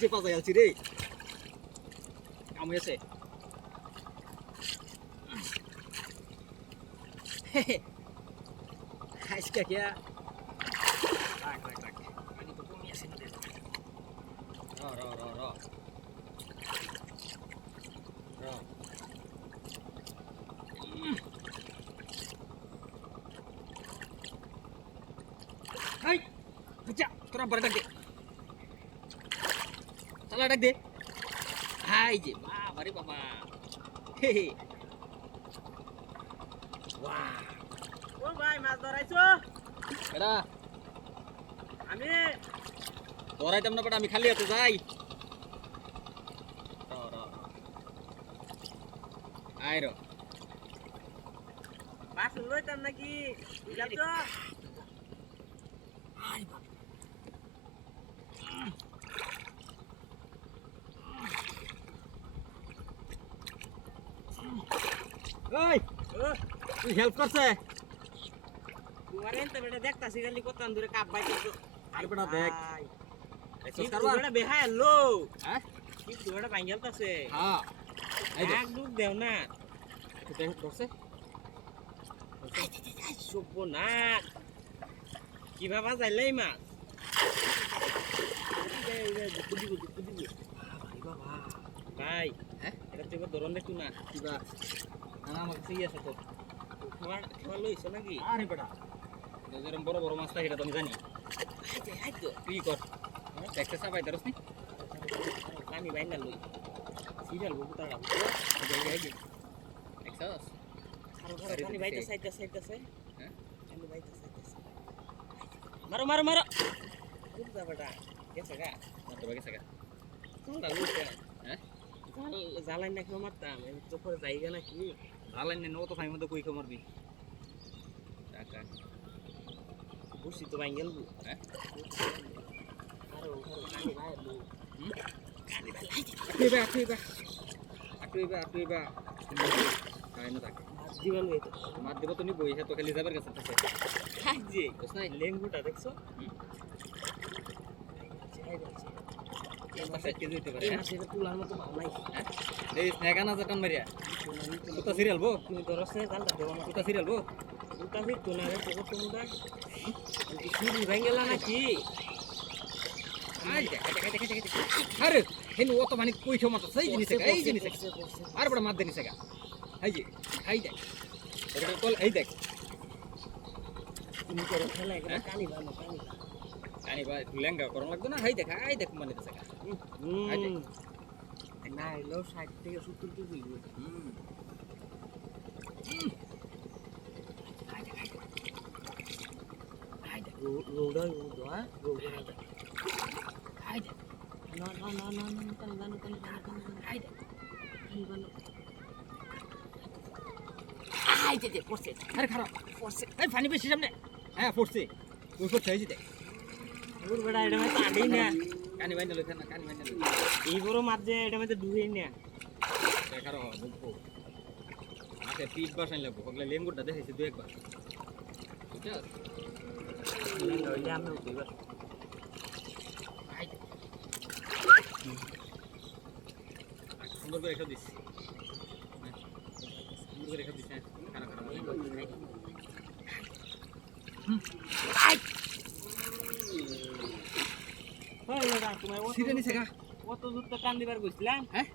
যে পাজাই আলছি রে কামড় আছে আজকে কি রাখ পানি তো কমই আছে নদীর র র র র র হাই আচ্ছা তোরা বড় ডাক দে চালা ডাক দে হাই যে বাবা রে বাবা হে হে ওয়াও ও ভাই মাছ ধরাইছো এডা আমি ধরাইতাম না, আমি খালি হাতে যাই। আয় র মাছ লইতাম নাকি বুঝাছো আয় বাবা ওই তুই হেল্প করছে তোমার এনতে বেটা দেখতাছি খালি কত দূরে কাপ বাইতেছো আর বেটা দেখ কি বেটা বেহায় লো হ্যাঁ কি বেটা ভাঙ্গেলতাছে হ্যাঁ এই দেখ এক দুধ দেও না দেখ ধরছে সভ্য না কি ভাবা যাইলে মাছ বাবা ভাই হ্যাঁ এটা তুই ধরন দেখু না কিবা না আমার কাছে আছে তো খাবার লইছো নাকি আরে বেটা যেরকম বড় বড় মাছ থাকে এটা তো আমি জানি তুই কর দেখতে চাপাই ধরস নি আমি বাইনা লই সিরিয়াল বহু তাড়া দেখছস আমি বাইতে সাইতে হ্যাঁ আমি বাইতে সাইতে মারো মারো মারো খুব যাবাটা গেছে গা মাত্র বাকি সাকা চল লইছে হ্যাঁ জালাই না কেউ মারতাম তো পরে জায়গা নাকি ভালো নেই নো তো ফাইম মধ্যে কই খবর বি টাকা বুঝছি তো ভাই গেলবো হ্যাঁ আরো কানি ভাই লো কানি ভাই আটুইবা আই না থাকে মাছ দিবাল হইতো মার দেব তো নি বই তো খালি যাবার কাছে থাকে হাই যে বুঝছ নাই লেঙ্গুটা দেখছো এটা কেজি হইতে পারে এই হ্যাঁ মাছের তুলার মতো ভাব নাই এই স্নেকা না জাটান মারিয়া কুতা সিরিয়াল বো তুমি ধরছে জালটা দেবো না কুতা সিরিয়াল বো উল্টা ফির তো না রে তো তোমরা কি ভাই গেলা নাকি আই দেখ আরে হেন ও তো মানে কই খো মাছ সেই জিনিস এই জিনিস আর বড় মাছ দেনিস গা হাই দেখ এটা কল এই দেখ তুমি করে খেলা এটা কানি ভালো কানি কানি বা লেঙ্গা করন লাগতো না হাই দেখ মানে দেখ না এলো 60 থেকে 70 KG Rhoda Rhoda Rhoda high দেখ না হাই দেখ আই দে পড়ছে আরে খারাপ পড়ছে এই পানি বেশি সামনে হ্যাঁ পড়ছে ওই পড়ছে এই যে দেখ ওর বড়া এটা মে তাড়ি না কানি বাইনা লইছ না কানি বাইনা লই এই বড় মাছ যে এটা মে ডুবে না দেখার বলবো আকে পিট বাসাই লাগবো ওগুলা লেঙ্গুরটা দেখাইছে দুই একবার বুঝছ লইলে আমি উঠিবা সুন্দর করে রেখে দিস সুন্দর করে রেখে দিস হ্যাঁ খারাপ হয় না তোমার সিরে নিছে গা কত দূর তো কান দিবার কইছিলাম হ্যাঁ